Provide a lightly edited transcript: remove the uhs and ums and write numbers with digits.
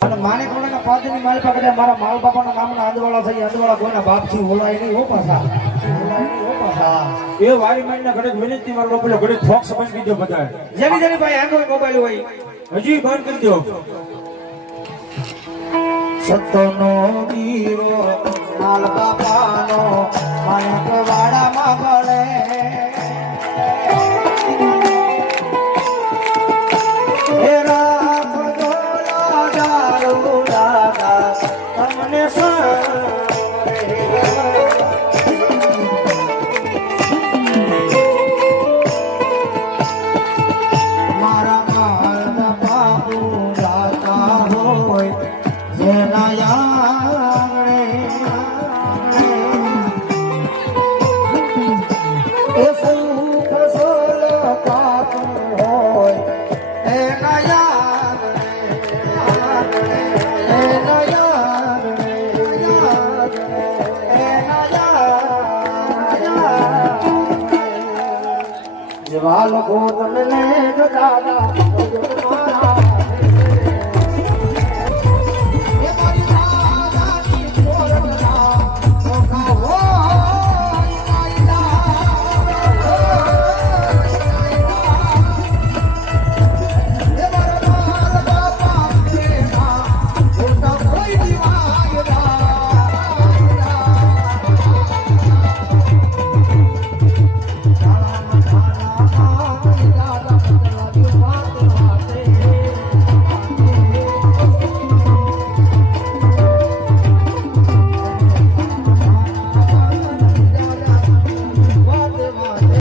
માને કોના પાદની માલ પકડે મારા માલ બાપાના નામના અંધવાળા થઈ અંધવાળા કોઈના બાપથી ઓલાય નહીં હો પાછા ઓલાય નહીં હો પાછા એ વારી માઈના ઘડે વિનંતી મારો પેલો ઘડે ફોક્સ બંધ કરી દો બધા જેની જેની ભાઈ એન્ડ્રોઈડ મોબાઈલ હોય હજી બંધ કરી દો સતનો દીવો માલ બાપાનો માયક વાડામાં ભળે જવાલ ગોતમને દાદા